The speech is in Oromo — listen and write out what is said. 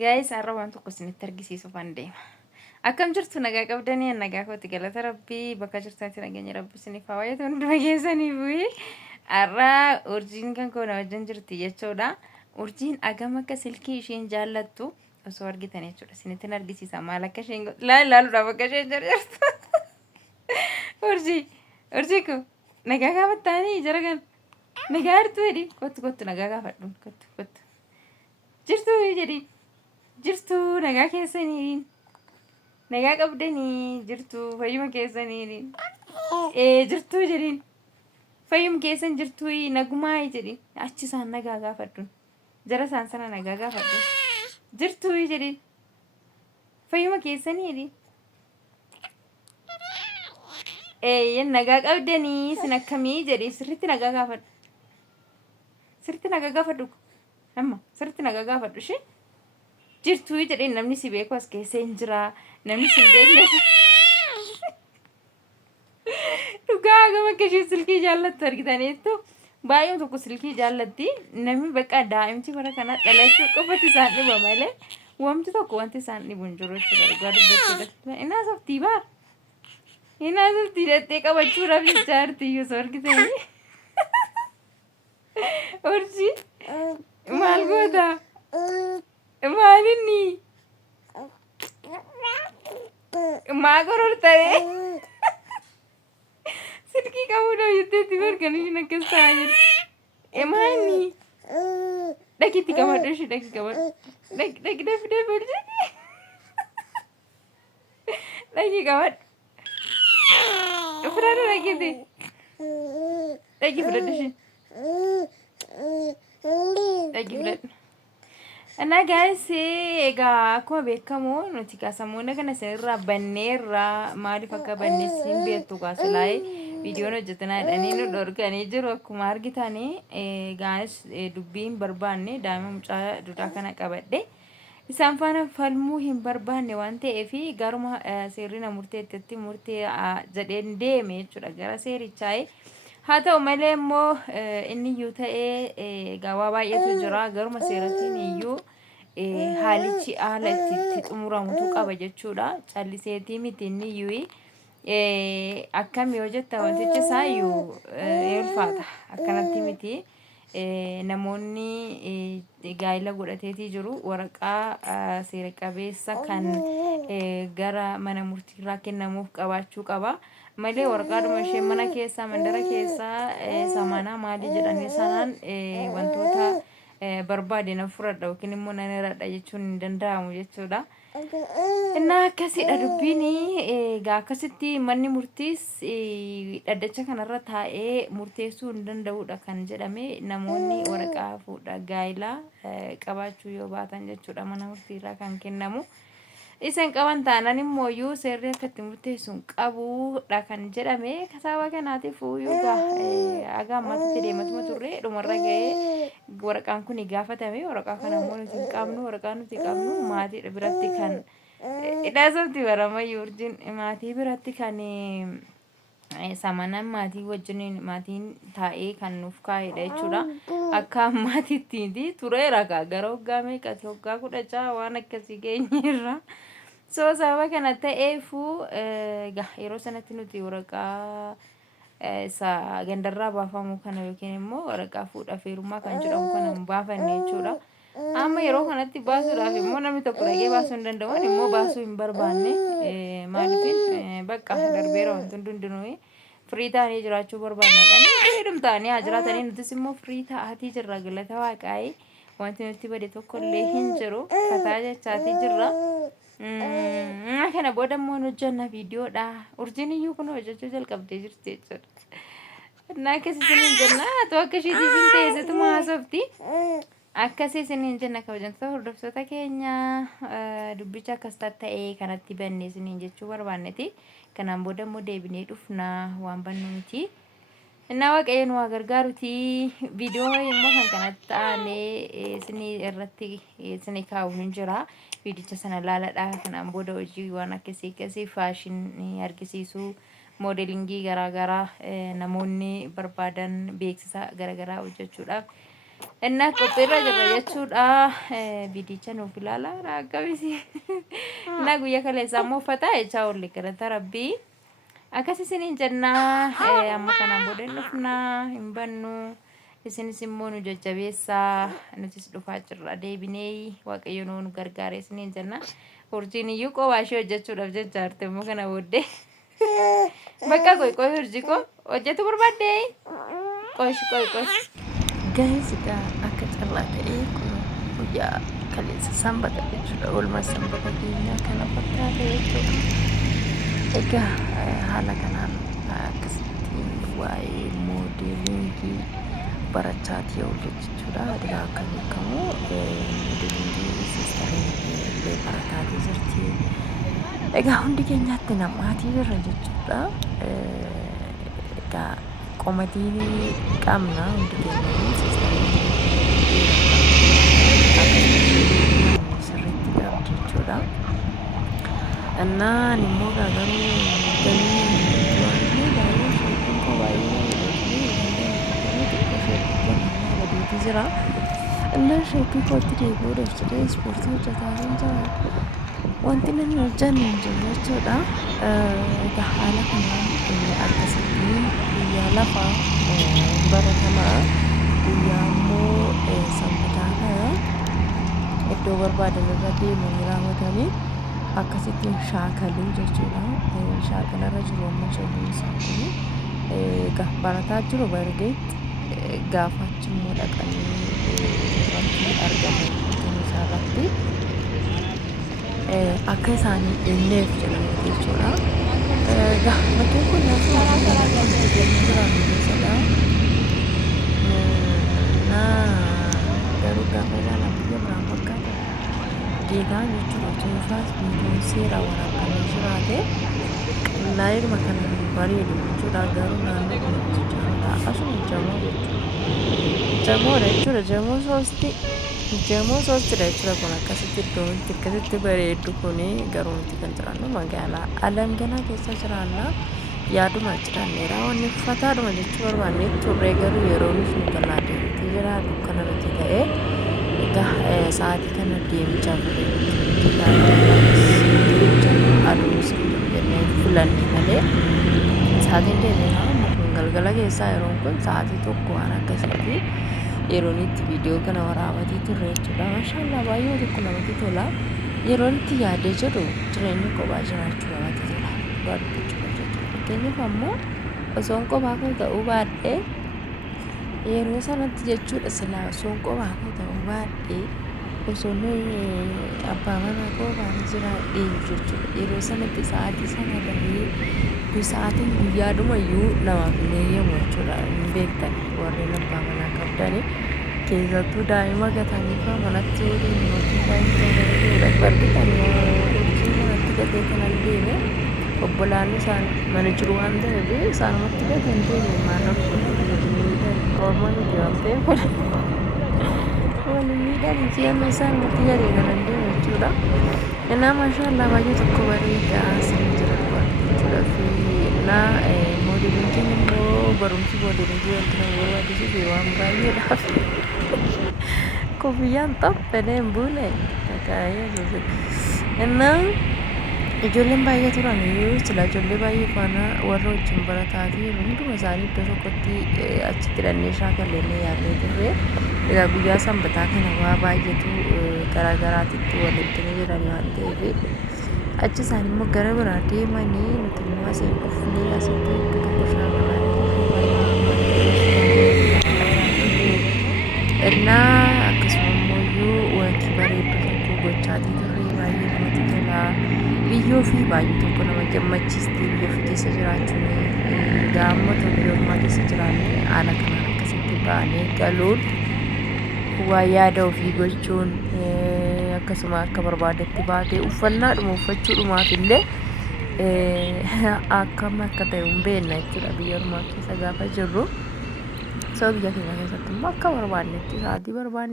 Guys, har'a waan tokko isinitti argisiisuuf an deema. Akkam jirtu nagaa qabdanii nagaa kooti galata rabbii bakka jirtanitti nageenya rabbi isiniif haa baay'atu hunduma keessaniif. Har'a urjiin kan koo na wajjin jirti jechuudha. Urjiin agam akka silkii isheen jaallattu osoo argitan jechuudha. Isinittin argisiisa maal akka isheen ilaaluudhaaf akka isheen jirtu. Urjii kun nagaa gaafattaanii jara kan nagaa jirtu jedhi kottu nagaa gaafadhu kottu jirtu jedhi. Jirtu nagaa keessanii nagaa qabdanii jirtu fayyuma keessanii jirtu jedhin fayyuma keessan jirtu nagumaa jedhin achi isaan nagaa gaafadhu jara isaan sana nagaa gaafadhu jirtu jedhin fayyuma keessanii nagaa qabdanii sin akkamii jedhi sirriitti nagaa gaafadhu amma sirriitti nagaa gaafadhu ishee. Jirtu jedhee namni si beeku as keessa hin jira. Namni si beekne dhugaa gama akka ishee silkii jaallattu argitaniittu baay'ee tokko silkii jaallatti. Namni bakka daa'imti bara kana dhalachuu qofatti isaan dhiba malee wanti tokko wanti isaan dhibu hin jiru jechuudha. Dhugaa dubbachuudha. Innaa softii baar. Innaa softii dhattee qabachuudhaaf jecha artiyyuu osoo argitanii. Urjii maal goota? Maalinni maa gorortare silkii qabuudha jetteetti barkan ishiin akkas ta'aa jirti. Maalinni dhaqitti qabadhu ishee dhaqi qabadhu dhaqi dafidee bolchee dhaqi qabadhu fudhadhu dhaqitti dhaqi fudhadhu ishee dhaqi fudhadhu. Ana guys egaa akkuma beekamu nuti kaasamuuna kana sirraa banneerraa maaliif akka banneessiin beektu kaasulaayi viidiyoon hojjetanaa jedhanii nu dhorkanii jiru akkuma argitanii guys dubbiin barbaanne daa'ima mucaa duraa kana qabadhe isaan faana falmuu hin barbaanne waan ta'eef garuma seerri na murteetti murtee jedheen deeme jechuudha gara seerichaa'ee. Haa ta'u malee immoo inni iyyuu ta'ee gabaa baay'eetu jira garuma seeratiin iyyuu haalichi haala itti xumuramutu qaba jechuudha. Calliseetii miti inni iyyuu akkam yoo jetta wantichi isaa iyyuu ulfaata akkanatti miti. Namoonni gaa'ila godhateetii jiru waraqaa seera qabeessa kan gara mana murtiirraa kennamuuf qabaachuu qaba. Malee waraqaadhuma ishee mana keessaa mandara keessaa samanaa maalii jedhanii sanaan wantoota barbaade na fudhadha yookiin immoo nan hiradha jechuun hin danda'amu jechuudha. Innaa akkasidha dubbiin egaa akkasitti manni murtiis dhaddacha kanarra taa'ee murteessuu hin danda'udha kan jedhame namoonni waraqaa fuudha gaa'ilaa qabaachuu yoo baatan jechuudha mana murtiirraa kan kennamu. Isin qaban taanaan immoo iyyuu seerri akka itti murteessuun qabuudha kan jedhame kasaaba kanaatiif yuugaa aga ammatti deematuma turre dhumarra ga'ee waraqaan kun gaafatame waraqaa kana immoo nuti hin qabnu waraqaa nuti qabnu maatii biratti kan hidhaasofti baramayyuu urjiin maatii biratti kan samanan maatii wajjin maatiin taa'ee kan nuuf kaa'edha jechuudha. Akka ammaatitti tureera gara waggaa meeqati waggaa 10 waan akkasii geenyeerra. So sababa kana ta'eefuu yeroo sanatti nuti waraqaa isa gandarraa baafamu kana yookiin immoo waraqaa fuudhaa feerummaa kan jedhamu kana hin baafanne jechuudha. Amma yeroo kanatti baasuudhaaf immoo namni tokko dhaqee baasuu hin danda'u immoo baasuu hin barbaanne maaliif bakka darbeera wanti hundinuu firii ta'anii jiraachuu barbaannedha. Firiidhum ta'anii haa jiraatanii nutis immoo firii ta'aatii jirra galata waaqaa'ee wanti nuti bade tokko illee hin jiru kataa jechaatii jirra. Kana booda immoo hojjanna viidiyoodha. Urjiin iyyuu kun hojjechuu jalqabdee jirti jechuudha. Innaa akkasii isiniin jenna haa akka isheetiif hin teessituma haasofti. Akkasii isiniin jenna kabajamtoota hordoftoota keenya dubbicha akkas ta'ee kanatti bannee isiniin jechuu barbaanneti. Kanaan booda immoo deebinee dhufna waan bannu miti. Innaa waaqayyo nu haa gargaaruti viidiyoo immoo kan kanatti ta'anii isinii irratti isinii kaa'u hin jira. Viidicha sana laaladha kanaan booda hojii waan akkasii faashinii argisiisuu modelingii garaagaraa namoonni barbaadan beeksisa garaagaraa hojjechuudhaaf እና qophiirra jirra jechuudha. Viidicha nuuf ilaalaa raagabisi. Na guyyaa kaleessaa immoo uffataa jechaa olli galata rabbii. Akkasii isiniin jennaa amma kanaan booda hin dhufnaa hin bannu. Isinis immoo nu jajjabeessaa nutis dhufaa jirra deebinee waaqayyo nu gargaare isiniin jenna. Urjiin iyyuu qophaa ishee hojjechuudhaaf jechaarte immoo kana booddee. Bakka qoy urjii ko hojjetu barbaadde qoy. Guys, akka carraa ta'ee kun guyyaa kaleessa sanbata jechuudha. Oolmaa sanbata keenyaa kana fakkaata jechuudha. Egaa haala kanaan akkasitti waa'ee moodeelingii barachaati oolu jechuudha. Egaa akka beekamu moodeelingii siistariin illee barataatee jirti. Egaa hundi keenyaatti namaatii jirra jechuudha. Egaa qomatiin qabna hundi keenyanii siistariin sirriitti qabdi jechuudha. Innaa immoo garuu jira. Innaa shakkii kootti deebi'uudhaaf jedhee ispoortii hojjetaa kan jira. Wanti namni hojjennu hin jiru jechuudha. Egaa haala kanaan akkasitti guyyaa lafa baratamaa guyyaa immoo sanbataa kana iddoo barbaadan irra deemanii raawwatanii akkasitti shaakaluu jechuudha. Shaakanarra jiru amma jiru isaan kun egaa barataa jiru bargeetti gaafa achimmoo dhaqanii irratti argaman kan isaarratti akka isaanii illeef jedhamu jechuudha. Egaa bakkeen kun lafa jiraatu keessadha. Garuu gaafa ilaalan biyya biraan fakkaata. Deegaa jechuudha. Toofaas miidiyoon seeraa waraabamee jiraate laayirma kan bareedu jechuudha. Garuu naannoo kanatti jechuudha. Asuma jamoo jechuudha. Jamoodha jechuudha. Jamoo soostidha jechuudha. Kun akkasitti iddoo akkasitti bareedu kuni garuu nuti kan jiraannu magaalaa alam ganaa keessa jiraanna. Yaaduma jiraanneera wanni uffataadhuma jechuu barbaanne turre garuu yeroo nuti nu galaa deemtee jira dukkana irratti ta'ee egaa sa'aatii kana deemchaa aduus jennee filanne malee sa'aatiin deemeera kun galgala keessaa yeroon kun sa'aatii tokko waan akkasitti yeroon itti viidiyoo kana waraabatee turre jechuudha. Maashaallah baay'ee tokko namatti tola. Yeroon itti yaadee jedhu jireenyi kophaa jiraachuu namatti tola. Baaduu jechuudha. Fakkeenyaaf ammoo osoon kophaa koo ta'uu baadhee yeroo sanatti jechuudha silaa osoon kophaa koo ta'uu baadhee osoon abbaa manaa koo baana jiraadhee jechuudha. Yeroo sanatti sa'aatii sana darbee sa'aatiin guyyaadhumayyuu namaaf hin eeyyamu jechuudha. Hin beektan warreen abbaa manaa qabdanii keessattuu daa'ima gatanii fa'aa manatti waliin yookiin daa'imta barbitan urjii manatti gatee kanan deeme obbolaan isaan mana jiru waan ta'eef isaanumatti gatan deeme maanaaf ormaan itti waamtee waliin miidhaan ji'anna isaanumatti gadee kanan deeme jechuudha. Innaa maashaallah baay'ee tokko bareedaa sin jira jechuudha. Innaa moodelingiin immoo barumsi moodelingii wanti nama barbaachisuuf yeroo baay'eedhaaf kofiyyaan xaffadee hin buune innaa ijoolleen baay'ee turan iyyuu sila ijoollee baay'ee faana warra wajjin barataatii hunduma isaanii iddoo tokkotti achitti hidhannee shaakallee yaadnee turre. Egaa guyyaa sanbataa kana waa baay'eetu garaagaraatitti walitti ni jedhanii waan ta'eef achi isaan immoo gara biraa deemanii nuti immoo asiin dhufnee asitti iddoo tokko shaakalaa innaa akkasuma immoo wanti bareedu tokko gochaatii turre baay'ee namatti tola. Biyyoo fi baay'ee tokko nama gammachiisti biyya ofii keessa jiraachuun gaamma tokkummaa keessa jiraanne haala kanaan akkasitti ba'anii galuun waa yaada ofii gochuun akkasuma akka barbaadetti baatee uffannaadhuma uffachuudhumaaf illee akkam akka ta'e hin beekna jechuudha. Biyya ormaa keessa gaafa jirru biyya keenya keessatti immoo akka barbaannetti sa'aatii barbaanne